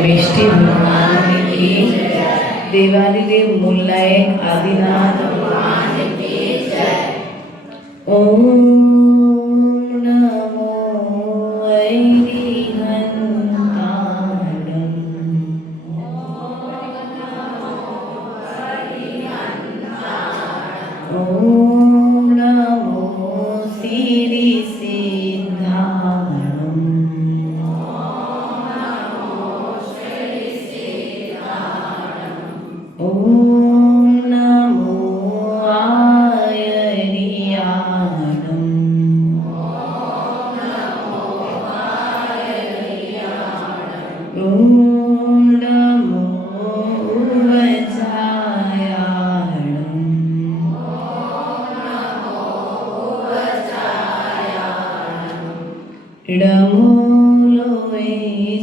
परमेष्ठी भगवान की, देवादिदेव मूलनायक आदिनाथ भगवान की जय। ओम नमो अरिहंताणं। ओम नमो सिद्धिसिद्धाणं। ओम नमो आयर्याणं। ओम नमो वज्रायाणं। नमो लोए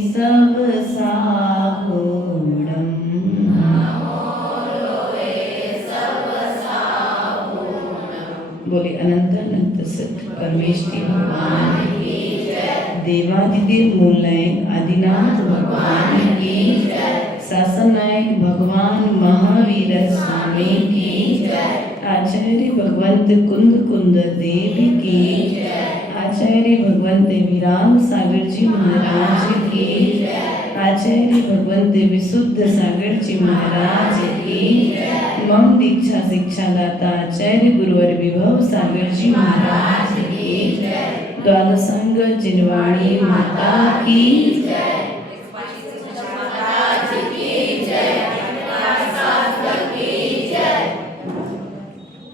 सब साहुणं। बोले अनंत अनंत सत परमेष्ठी भगवान की जय। देवादिदेव मूलनायक आदिनाथ भगवान की जय। शासन नायक भगवान महावीर स्वामी की जय। आचार्य भगवंत कुंद कुंद देव की जय। आचार्य भगवंत विराम सागर जी महाराज की जय। आचार्य भगवंत विशुद्ध सागर जी महाराज की जय। मम दीक्षा शिक्षा दाता आचार्य गुरुवर विभव सागर जी महाराज की जय। द्वादशांग जिनवाणी माता की जय।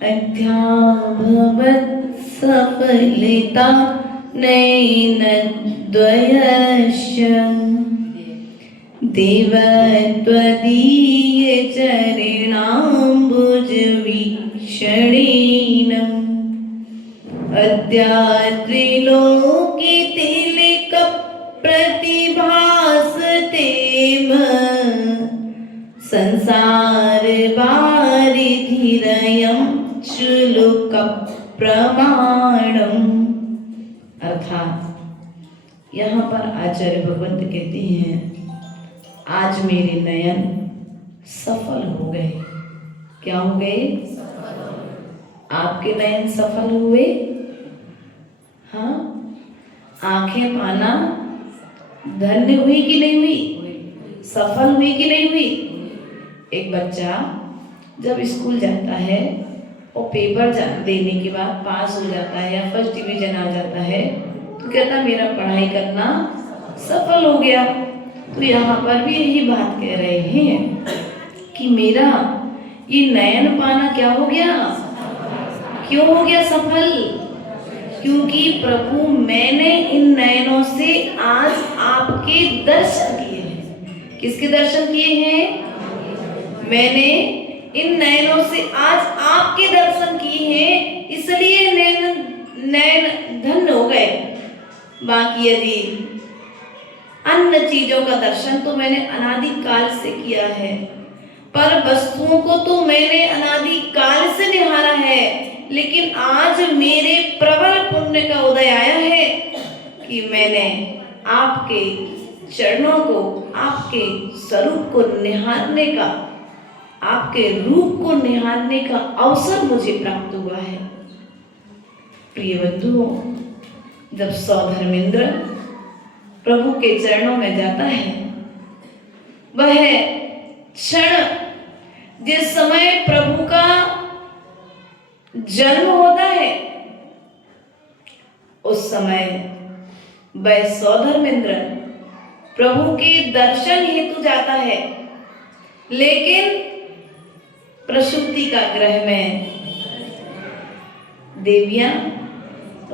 अध्याभवत् सफलिता नयनद्वयस्य देवत्वदीय चरणाम्बुजवीक्षणेन अद्यात्रिलोके तिलक प्रतिभासतेम संसार वारिधिरयं शुल्क प्रमाणम। अर्थात यहाँ पर आचार्य भगवंत कहते हैं, आज मेरे नयन सफल हो गए। क्या हो गए? आपके नयन सफल हुए? हाँ, आंखें पाना धन्य हुई कि नहीं हुई? सफल हुई कि नहीं हुई? एक बच्चा जब स्कूल जाता है और पेपर देने के बाद पास हो जाता है या फर्स्ट डिवीजन आ जाता है तो कहता मेरा पढ़ाई करना सफल हो गया। तो यहाँ पर भी यही बात कह रहे हैं कि मेरा ये नयन पाना क्या हो गया? क्यों हो गया सफल? क्योंकि प्रभु मैंने इन नयनों से आज आपके दर्शन किए हैं। किसके दर्शन किए हैं? मैंने इन नयनों से आज आपके दर्शन किए हैं, इसलिए नयन धन्य हो गए। बाकी यदि अन्य चीजों का दर्शन तो मैंने अनादि काल से किया है, पर वस्तुओं को तो मैंने अनादि काल से निहारा है, लेकिन आज मेरे प्रबल पुण्य का उदय आया है कि मैंने आपके चरणों को, आपके स्वरूप को निहारने का, आपके रूप को निहारने का अवसर मुझे प्राप्त हुआ है। प्रिय बंधुओं, जब सौधर्मेंद्र प्रभु के चरणों में जाता है, वह क्षण जिस समय प्रभु का जन्म होता है, उस समय वह सौधर्मेंद्र प्रभु के दर्शन हेतु जाता है, लेकिन प्रसूति का गृह में देवियां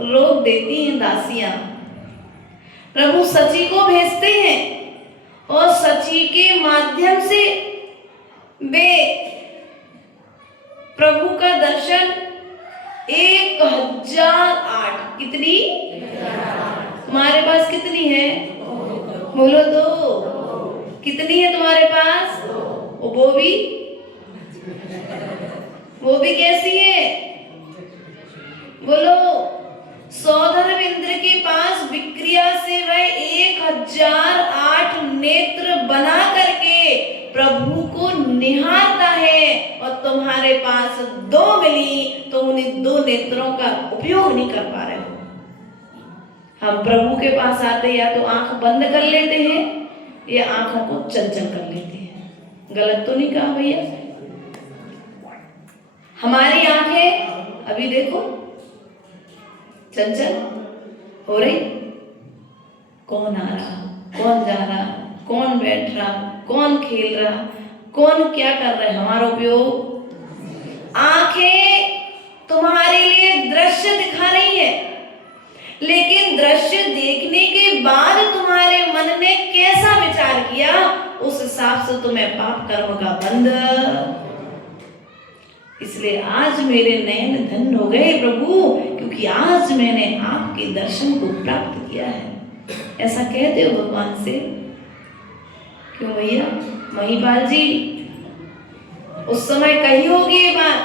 रोक देती हैं, दासियां। प्रभु सची को भेजते हैं और सची के माध्यम से वे प्रभु का दर्शन 1008 कितनी? तुम्हारे पास कितनी है? बोलो दो। कितनी है तुम्हारे पास? वो भी कैसी है? बोलो। सौधर्मेंद्र के पास विक्रिया से वह 1008 नेत्र बना प्रभु को निहारता है और तुम्हारे पास 2 मिली तो उन्हीं 2 नेत्रों का उपयोग नहीं कर पा रहे हो। हम प्रभु के पास आते या तो आंख बंद कर लेते हैं या आंखों को चंचल कर लेते हैं। गलत तो नहीं कहा भैया? हमारी आंखें अभी देखो चंचल हो रही, कौन आ रहा, कौन जा रहा, कौन बैठ रहा, कौन खेल रहा, कौन क्या कर रहा है। हमारा उपयोग, आंखें तुम्हारे लिए दृश्य दिखा रही है, लेकिन दृश्य देखने के बाद तुम्हारे मन ने कैसा विचार किया, उस हिसाब से तुम्हें पाप कर्म का बंध। इसलिए आज मेरे नयन धन्य हो गए प्रभु, क्योंकि आज मैंने आपके दर्शन को प्राप्त किया है। ऐसा कहते हो भगवान से? क्यों भैया? महिपाल जी उस समय कही होगी ये बात,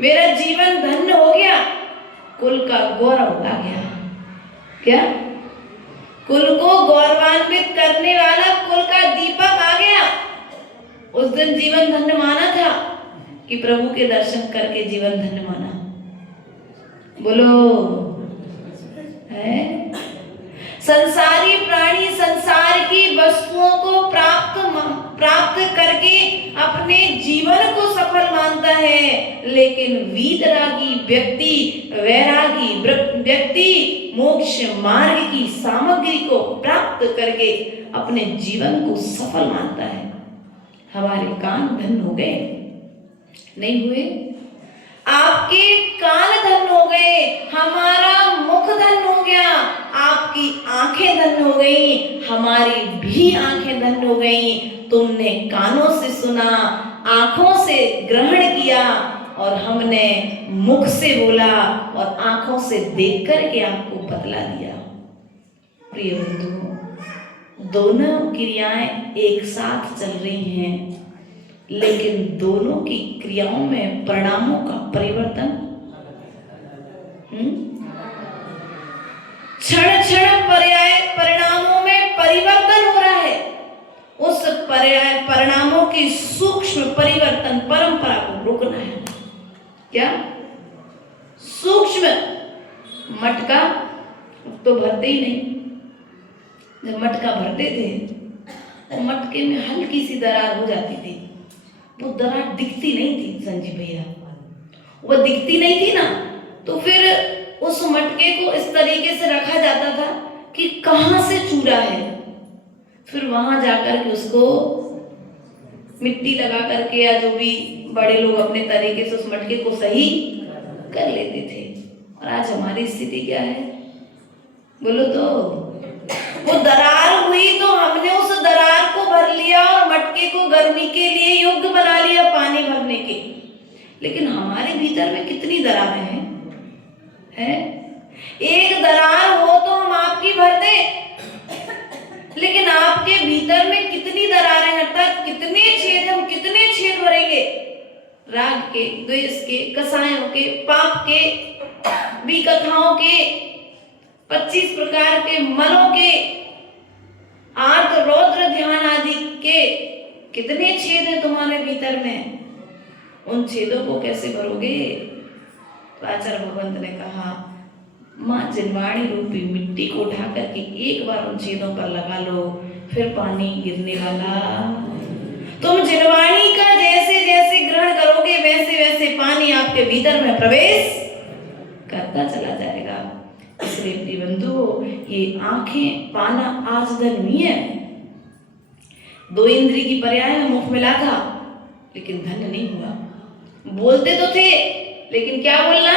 मेरा जीवन धन्य हो गया, कुल का गौरव उड़ा गया। क्या? कुल को गौरवान्वित करने वाला कुल का दीपक आ गया। उस दिन जीवन धन्य माना था कि प्रभु के दर्शन करके जीवन धन्य माना? बोलो है? संसारी प्राणी संसार की वस्तुओं को प्राप्त करके अपने जीवन को सफल मानता है, लेकिन वीतरागी व्यक्ति, वैरागी व्यक्ति मोक्ष मार्ग की सामग्री को प्राप्त करके अपने जीवन को सफल मानता है। हमारे कान धन्य हो गए? नहीं हुए? आपके कान धन्य हो गए, हमारा मुख धन्य हो गया, आपकी आंखें धन्य हो गई, हमारी भी आंखें धन्य हो गई। तुमने कानों से सुना, आंखों से ग्रहण किया और हमने मुख से बोला और आंखों से देख करके आपको बतला दिया। प्रिय बंधुओं, दोनों क्रियाएं एक साथ चल रही हैं, लेकिन दोनों की क्रियाओं में परिणामों का परिवर्तन, क्षण क्षण परिणामों में परिवर्तन हो रहा है। उस परिणामों की सूक्ष्म परिवर्तन परंपरा को रोकना है। क्या? सूक्ष्म मटका तो भरते ही नहीं। जब मटका भरते थे तो मटके में हल्की सी दरार हो जाती थी, वो दरार दिखती नहीं थी संजीव भैया, वो दिखती नहीं थी ना, तो फिर उस मटके को इस तरीके से रखा जाता था कि कहां से चूरा है, फिर वहां जाकर के उसको मिट्टी लगा करके या जो भी बड़े लोग अपने तरीके से उस मटके को सही कर लेते थे। और आज हमारी स्थिति क्या है बोलो तो? वो दरार हुई तो हमने उस दरार को भर लिया और मटके को गर्मी के लिए योग्य बना लिया पानी भरने के, लेकिन हमारे भीतर में कितनी दरारें हैं? एक दरार हो तो हम आपकी भर दें, लेकिन आपके भीतर में कितनी दरारें, अर्थात कितने छेद, हम कितने छेद भरेंगे? राग के, द्वेष के, कसायों के, पाप के, विकथाओं के, 25 प्रकार के मलों के, आर्त रौद्र ध्यान आदि के कितने छेद हैं तुम्हारे भीतर में? उन छेदों को कैसे भरोगे? तो आचार्य भगवंत ने कहा, माँ जिनवाणी रूपी मिट्टी को उठा करके एक बार उन छेदों पर लगा लो, फिर पानी गिरने वाला। तुम जिनवाणी का जैसे जैसे ग्रहण करोगे वैसे वैसे पानी आपके भीतर में प्रवेश करता चला जाएगा। इसलिए प्रिय बंधु, ये आंखें पाना आज धन नहीं है। 2 इंद्रिय की पर्याय में मुख मिला था, लेकिन धन नहीं हुआ। बोलते तो थे, लेकिन क्या बोलना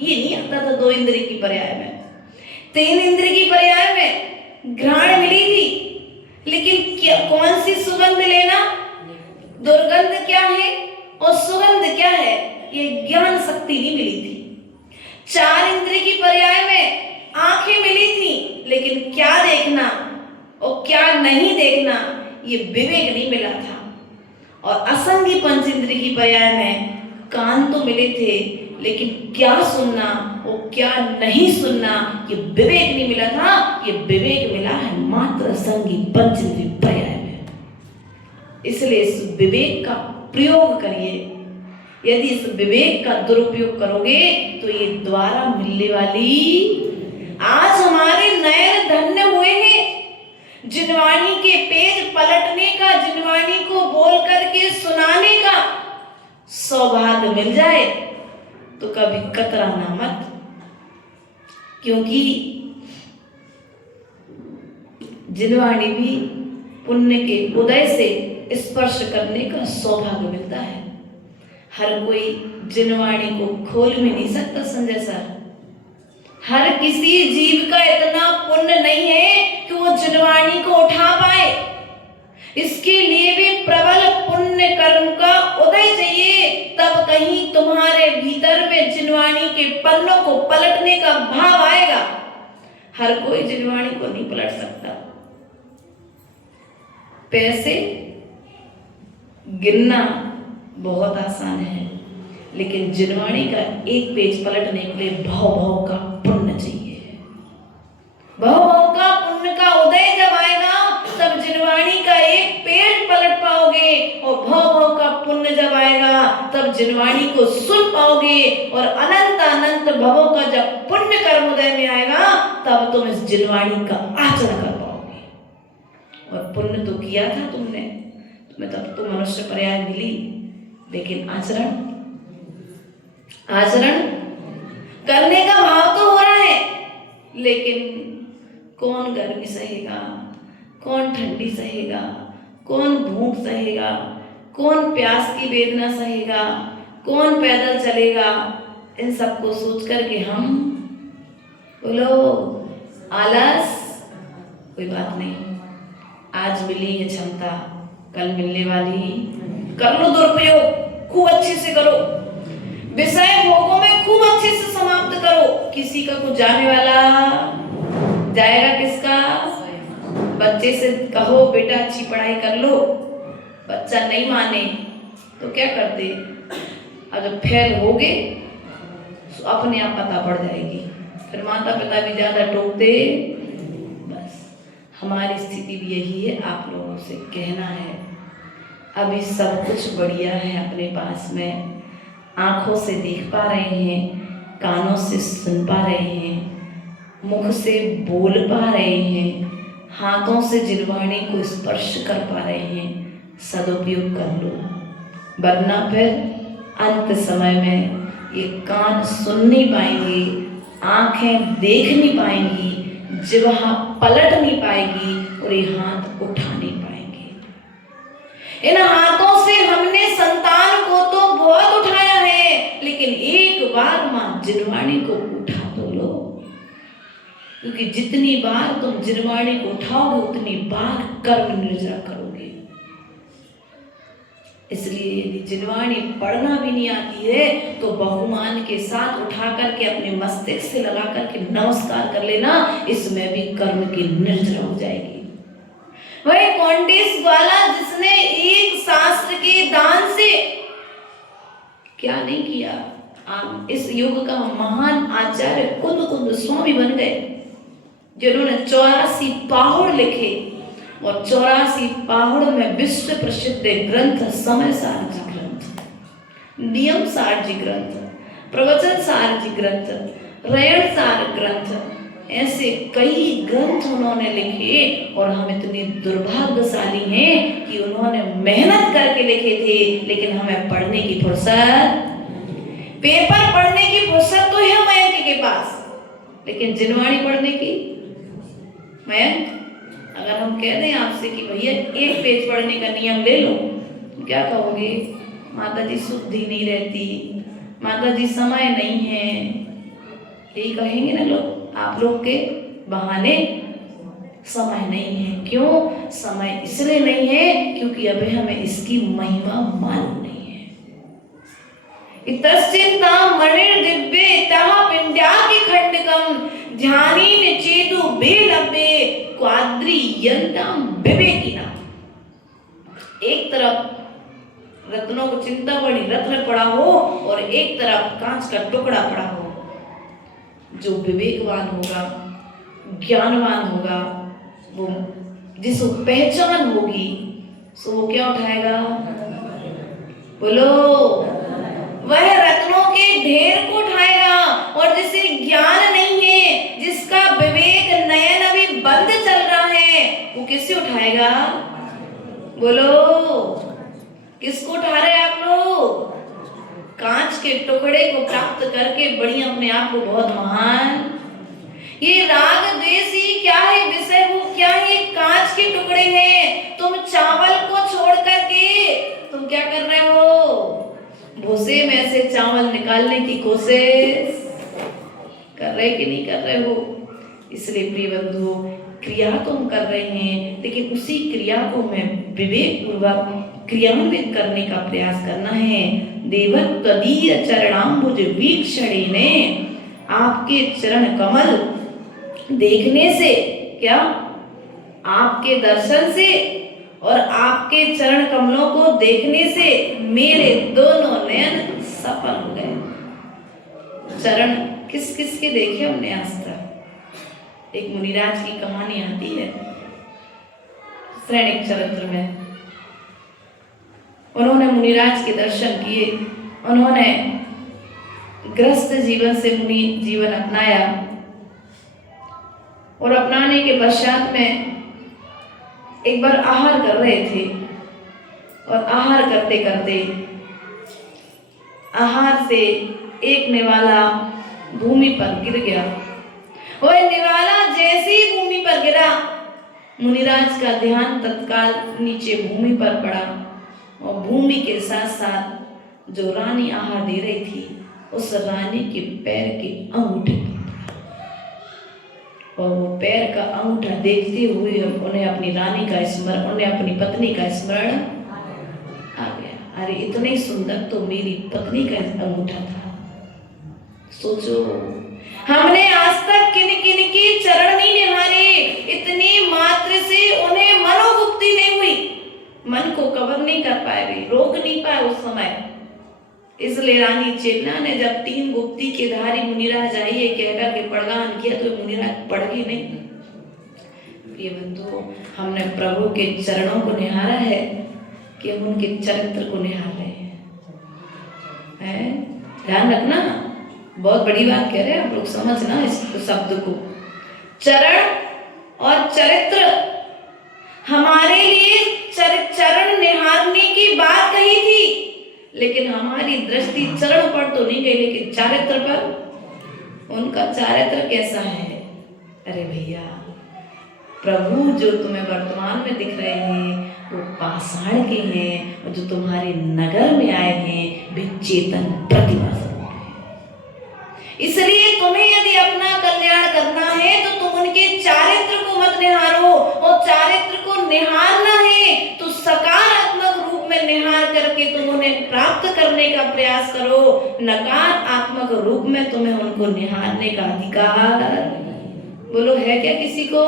ये नहीं आता था 2 इंद्रिय की पर्याय में। 3 इंद्रिय की पर्याय में घ्राण मिली थी, लेकिन क्या, कौन सी सुगंध लेना, दुर्गंध क्या है और सुगंध क्या है, ये ज्ञान शक्ति नहीं मिली थी। 4 इंद्रिय की पर्याय में आंखें मिली थी, लेकिन क्या देखना और क्या नहीं देखना ये विवेक नहीं मिला था। और असंगी पंच इंद्रिय की पर्याय में कान तो मिले थे, लेकिन क्या सुनना और क्या नहीं सुनना ये विवेक नहीं मिला था। ये विवेक मिला है मात्र संगी पंच इंद्रिय पर्याय में। इसलिए इस विवेक का प्रयोग करिए। यदि इस विवेक का दुरुपयोग करोगे तो ये द्वारा मिलने वाली, आज हमारे नयन धन्य हुए हैं जिनवाणी के पेज पलटने का, जिनवाणी को बोल करके सुनाने का सौभाग्य मिल जाए तो कभी कतराना मत, क्योंकि जिनवाणी भी पुण्य के उदय से स्पर्श करने का सौभाग्य मिलता है। हर कोई जिनवाणी को खोल भी नहीं सकता संजय सर। हर किसी जीव का इतना पुण्य नहीं है कि वो जिनवाणी को उठा पाए। इसके लिए भी प्रबल पुण्य कर्म का उदय चाहिए, तब कहीं तुम्हारे भीतर में जिनवाणी के पन्नों को पलटने का भाव आएगा। हर कोई जिनवाणी को नहीं पलट सकता। पैसे गिनना बहुत आसान है, लेकिन जिनवाणी का एक पेज पलटने के लिए भव भव का पुण्य चाहिए। भव भव का पुण्य का उदय जब आएगा तब जिनवाणी का एक पेज पलट पाओगे, और भव भव का पुण्य जब आएगा तब जिनवाणी को सुन पाओगे, और अनंत अनंत भवों का जब पुण्य कर्म उदय में आएगा तब तुम इस जिनवाणी का आचरण कर पाओगे। और पुण्य तो किया था तुमने, तुम्हें तब तो मनुष्य पर्याय मिली, लेकिन आचरण करने का भाव तो हो रहा है, लेकिन कौन गर्मी सहेगा, कौन ठंडी सहेगा, कौन भूख सहेगा, कौन प्यास की वेदना सहेगा, कौन पैदल चलेगा। इन सबको सोच करके हम बोलो आलस, कोई बात नहीं, आज मिली है क्षमता, कल मिलने वाली, कर लो दुरुपयोग, खूब अच्छे से करो, विषय भोगों में खूब अच्छे से समाप्त करो। किसी का कुछ जाने वाला जाएगा, किसका? बच्चे से कहो बेटा अच्छी पढ़ाई कर लो, बच्चा नहीं माने तो क्या करते? और जब फेल होगे तो अपने आप पता पड़ जाएगी, फिर माता पिता भी ज्यादा टोकते। बस हमारी स्थिति भी यही है, आप लोगों से कहना है अभी सब कुछ बढ़िया है अपने पास में, आंखों से देख पा रहे हैं, कानों से सुन पा रहे हैं, मुख से बोल पा रहे हैं, हाथों से जिनवाणी को स्पर्श कर पा रहे हैं। सदुपयोग कर लो, वरना फिर अंत समय में ये कान सुन नहीं पाएंगे, आंखें देख नहीं पाएंगी, जिह्वा पलट नहीं पाएगी, और ये हाथ उठा नहीं पाएंगे। इन हाथों से हमने संतान को तो बहुत उठाया है, लेकिन एक बार मां जिनवाणी को उठा तो लो, क्योंकि जितनी बार तुम जिनवाणी को उठाओगे उतनी बार कर्म निर्जरा करोगे। इसलिए यदि जिनवाणी पढ़ना भी नहीं आती है तो बहुमान के साथ उठा करके अपने मस्तिष्क से लगा करके नमस्कार कर लेना, इसमें भी कर्म की निर्जरा हो जाएगी। वही कौंडिन्य वाला जिसने एक शास्त्र के दान से क्या नहीं किया, इस युग का महान आचार्य कुंद स्वामी बन गए, जिन्होंने 84 पाहुड़ लिखे, और 84 पाहुड़ में विश्व प्रसिद्ध ग्रंथ समय सार जी ग्रंथ, नियम सार जी ग्रंथ, प्रवचन सार जी ग्रंथ, रयण सार ग्रंथ, ऐसे कई ग्रंथ उन्होंने लिखे। और हम इतने दुर्भाग्यशाली हैं कि उन्होंने मेहनत करके लिखे थे, लेकिन हमें पढ़ने की फुर्सत, पेपर पढ़ने की फुर्सत तो है मयंक के पास, लेकिन जिनवाणी पढ़ने की। मयंक, अगर हम कह दें आपसे कि भैया एक पेज पढ़ने का नियम ले लो, तो क्या कहोगे? माता जी शुद्धि नहीं रहती, माता जी समय नहीं है, यही कहेंगे ना लोग। आप लोग के बहाने समय नहीं है। क्यों समय इसलिए नहीं है? क्योंकि अभी हमें इसकी महिमा मालूम नहीं है। इतश्चिंता मणिर दिव्ये तहा पिंड्याकी खंडकम ध्यानीन चेतु बेलब्बे क्वाद्रियंतम विवेकिना। एक तरफ रत्नों को चिंता बड़ी रत्न पड़ा हो और एक तरफ कांच का टुकड़ा पड़ा हो। जो विवेकवान होगा, ज्ञानवान होगा, वो जिसको पहचान होगी, सो वो क्या उठाएगा? बोलो, वह रत्नों के ढेर को उठाएगा। और जिसे ज्ञान नहीं है, जिसका विवेक नयन अभी बंद चल रहा है, वो किससे उठाएगा? बोलो, किसको उठा रहे हैं आप लोग? कांच के टुकड़े को प्राप्त करके बड़ी अपने आप को बहुत महान। ये राग द्वेष ही क्या है? विषय वो क्या है? कांच के टुकड़े हैं। तुम चावल को छोड़ करके तुम क्या कर रहे हो? भूसे में से चावल निकालने की कोशिश कर रहे कि नहीं कर रहे हो? इसलिए प्रिय बंधु, क्रिया तुम कर रहे हैं, लेकिन उसी क्रिया को हमें विवेक पूर्वक क्रियान्वित करने का प्रयास करना है। देवत तदीय चरणाम्बुज वीक्षणे, आपके चरण कमल देखने से, क्या आपके दर्शन से और आपके चरण कमलों को देखने से मेरे दोनों नयन सफल हो गए। चरण किस किस के देखे हमने आज तक? एक मुनिराज की कहानी आती है श्रेणिक चरित्र में। उन्होंने मुनिराज के दर्शन किए, उन्होंने गृहस्थ जीवन से मुनि जीवन अपनाया और अपनाने के पश्चात में एक बार आहार कर रहे थे और आहार करते करते आहार से एक निवाला भूमि पर गिर गया। वह निवाला जैसे ही भूमि पर गिरा, मुनिराज का ध्यान तत्काल नीचे भूमि पर पड़ा और भूमि के साथ साथ जो रानी आहार दे रही थी, उस रानी के पैर के अंगूठे पर और वो पैर का अंगूठा देखते हुए उन्हें अपनी रानी का स्मरण, उन्हें अपनी पत्नी का स्मरण आ गया। अरे इतने सुंदर तो मेरी पत्नी का अंगूठा था। सोचो, हमने आज तक किन किन के चरण नहीं निहारे, इतनी मात्र से उन्हें मनोमुक्ति नहीं हुई, मन को कवर नहीं कर पाए, वे रोक नहीं पाए उस समय। इसलिए रानी चेतना ने जब 3 गुप्ती के धारी मुनिराज आइए कहकर के प्रदान किया तो मुनिराज पढ़ ही नहीं। प्रिय बंधु, हमने प्रभु के चरणों को निहारा है कि हम उनके चरित्र को निहार रहे हैं? ध्यान रखना, बहुत बड़ी बात कह रहे हैं आप लोग, समझना इस शब्द को। चरण और चरित्र, हमारे लिए चरण निहारने की बात कही थी, लेकिन हमारी दृष्टि चरण पर तो नहीं गई, लेकिन चारित्र पर। उनका चारित्र कैसा है? अरे भैया, प्रभु जो तुम्हें वर्तमान में दिख रहे हैं वो पाषाण के हैं, और जो तुम्हारे नगर में आए हैं वे चेतन प्रतिमा स्वरूप हैं। इसलिए तुम्हें यदि अपना कल्याण करना है तो तुम उनके चारित्र को मत निहारो, और चारित्र को निहारना है तो सकारात्मक रूप में निहार करके तुम उन्हें प्राप्त करने का प्रयास करो। नकारात्मक रूप में तुम्हें उनको निहारने का अधिकार, बोलो, है क्या किसी को?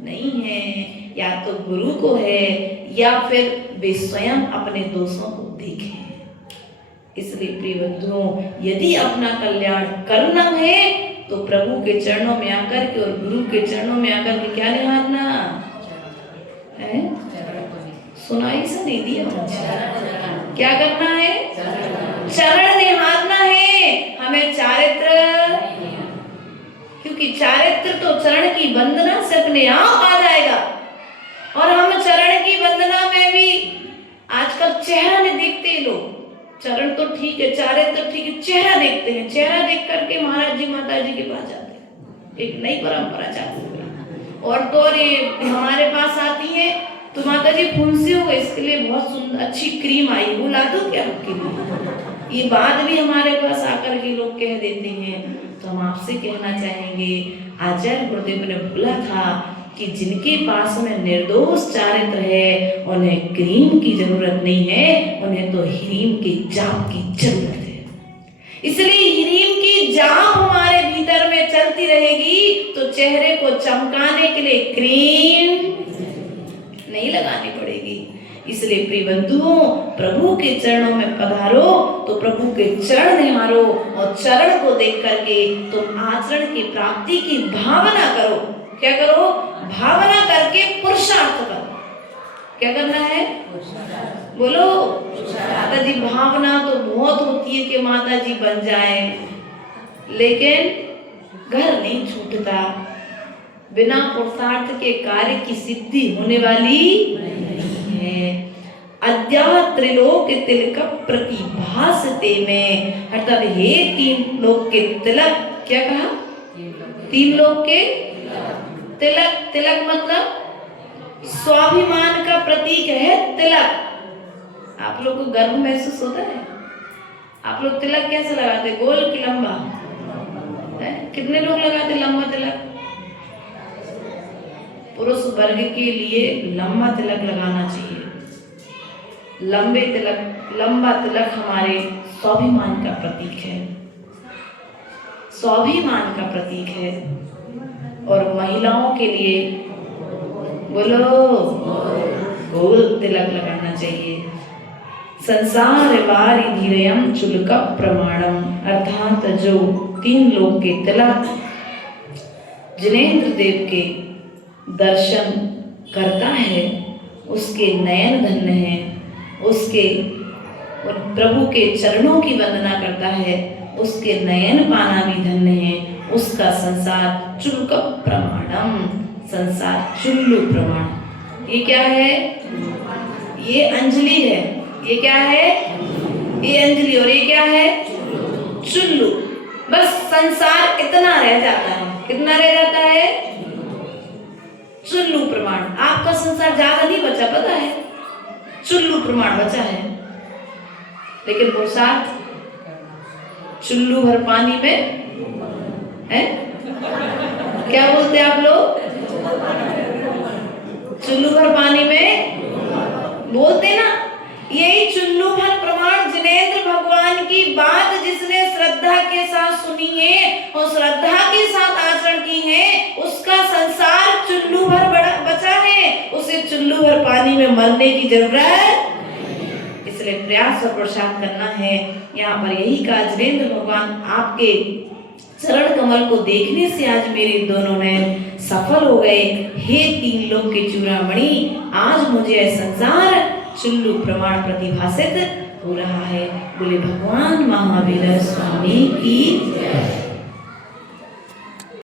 नहीं है। या तो गुरु को है या फिर वे स्वयं अपने दोषों को देखें। इसलिए प्रिय बंधुओं, यदि अपना कल्याण करना है तो प्रभु के चरणों में आकर के और गुरु के चरणों में आकर के क्या निहारना है? सुनाई से नहीं दिया मुझे। क्या करना है? चरण निहारना है हमें, चारित्र, क्योंकि चारित्र तो चरण की वंदना से अपने आप आ जाएगा। और हम चरण की वंदना में भी आजकल चेहरा नहीं देखते लोग। चरण तो ठीक है, चारित्र ठीक है, चेहरा देखते हैं। चेहरा देख करके महाराज जी माता जी के पास जाते हैं। एक नई परंपरा चालू हुई। और तो और ये हमारे पास आती है तो माता जी फुंसी हो गई, इसके लिए बहुत सुंदर अच्छी क्रीम आई, वो ला दो क्या आपके लिए? ये बात भी हमारे पास आकर के लोग कह देते हैं। तो हम आपसे कहना चाहेंगे, आचार्य गुरुदेव ने बोला था कि जिनके पास में निर्दोष चारित्र है उन्हें क्रीम की जरूरत नहीं है, उन्हें तो हीरीम के जाप की जरूरत है। इसलिए हीरीम की जाप हमारे भीतर में चलती रहेगी तो चेहरे को चमकाने के लिए क्रीम नहीं लगानी पड़ेगी। इसलिए प्रिय बंधुओं, प्रभु के चरणों में पधारो तो प्रभु के चरण निहारो, और चरण को देख करके तुम आचरण की प्राप्ति की भावना करो। क्या करो? भावना करके पुरुषार्थ करो। क्या करना है? बोलो। माता जी भावना तो बहुत होती है कि माता जी बन जाए, लेकिन घर नहीं छूटता। बिना पुरुषार्थ के कार्य की सिद्धि होने वाली नहीं है। अद्या त्रिलोक तिलक प्रतिभासते में, अर्थात हे तीन लोक के तिलक, क्या कहा? तीन लोक के तिलक। तिलक मतलब स्वाभिमान का प्रतीक है तिलक। आप लोग को गर्व महसूस होता है? आप लोग तिलक कैसे लगाते? गोल कि लंबा है? कितने लोग लगाते लंबा तिलक? पुरुष वर्ग के लिए लंबा तिलक लगाना चाहिए। लंबा तिलक हमारे स्वाभिमान का प्रतीक है, स्वाभिमान का प्रतीक है। और महिलाओं के लिए बोलो गोल तिलक लगाना चाहिए। संसार वारि धीरयम चुलक प्रमाणम, अर्थात जो तीन लोक के तिलक जिनेंद्र देव के दर्शन करता है उसके नयन धन्य है, उसके प्रभु के चरणों की वंदना करता है उसके नयन पाना भी धन्य है। उसका संसार चुलक प्रमाणम, संसार चुल्लू प्रमाण। ये क्या है? ये अंजलि है। ये क्या है? ये अंजलि। और ये क्या है? चुल्लू। बस संसार इतना रह जाता है। कितना रह जाता है? चुल्लू प्रमाण। आपका संसार ज्यादा नहीं बचा, पता है? चुल्लू प्रमाण बचा है। लेकिन पुरुषार्थ चुल्लू भर पानी में है। क्या बोलते हैं आप लोग? चुल्लू भर पानी में बोलते ना। यही चुल्लू भर प्रमाण जिनेंद्र भगवान की बात जिसने श्रद्धा के साथ सुनी है और श्रद्धा के साथ आचरण की है, उसका संसार चुल्लू भर बचा है। उसे चुल्लू भर पानी में मरने की जरूरत, इसलिए प्रयास और पुरुषार्थ करना है। यहाँ पर यही कहा जिनेंद्र भगवान आपके चरण कमल को देखने से आज मेरे दोनों नयन सफल हो गए। हे तीन लोक के चूड़ामणि, आज मुझे संसार चुल्लू प्रमाण प्रतिभासित हो रहा है। बोले भगवान महावीर स्वामी की जय।